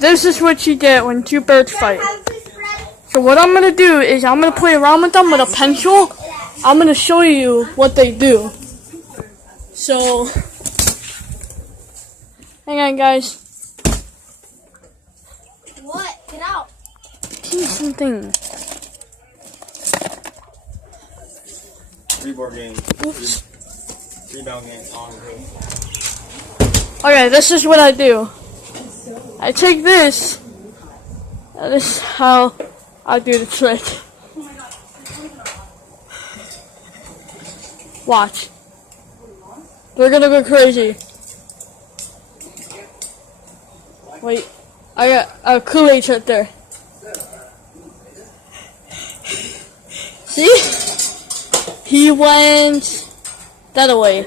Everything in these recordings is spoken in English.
this is what you get when two birds fight. So what I'm gonna do is I'm gonna play around with them with a pencil. I'm gonna show you what they do. So, hang on, guys. What? Get out. See something. Reboard game. Oops. Rebound game on. Okay, this is what I do. I take this. This is how I do the trick. Watch. They're gonna go crazy. Wait, I got a Kool-Aid right there. See? He went that way.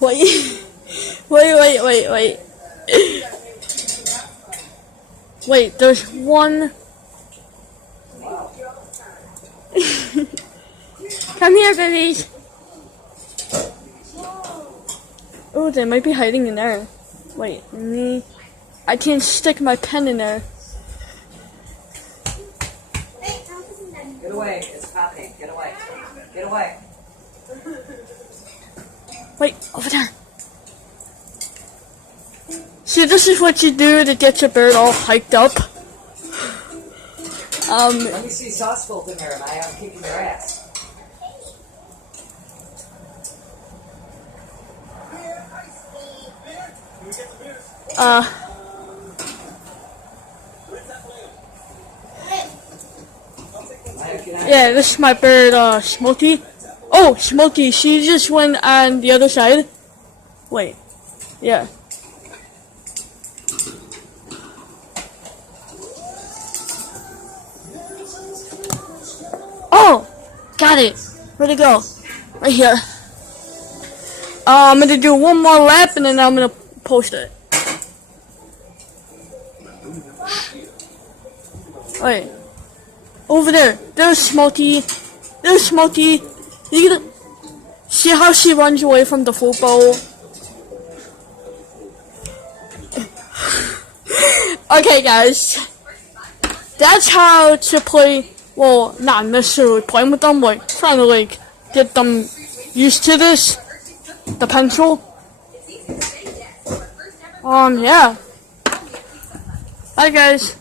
Wait. Wait. Wait, there's one. Come here, babies. Oh, they might be hiding in there. Wait, I can't stick my pen in there. Get away, it's popping. Get away. Get away. Wait, over there. See, this is what you do to get your bird all hyped up. Let me see sauce both in there and I am kicking their ass. Yeah, this is my bird, Smokey. Oh, Smokey, she just went on the other side. Wait, yeah. Oh, got it. Where'd it go? Right here. I'm gonna do one more lap and then I'm gonna post it. Wait. Over there. There's Smokey. There's Smokey. You gonna see how she runs away from the football? Okay, guys. That's how to play. Well, not necessarily playing with them, like trying to like get them used to this. The pencil. Yeah. Bye, guys.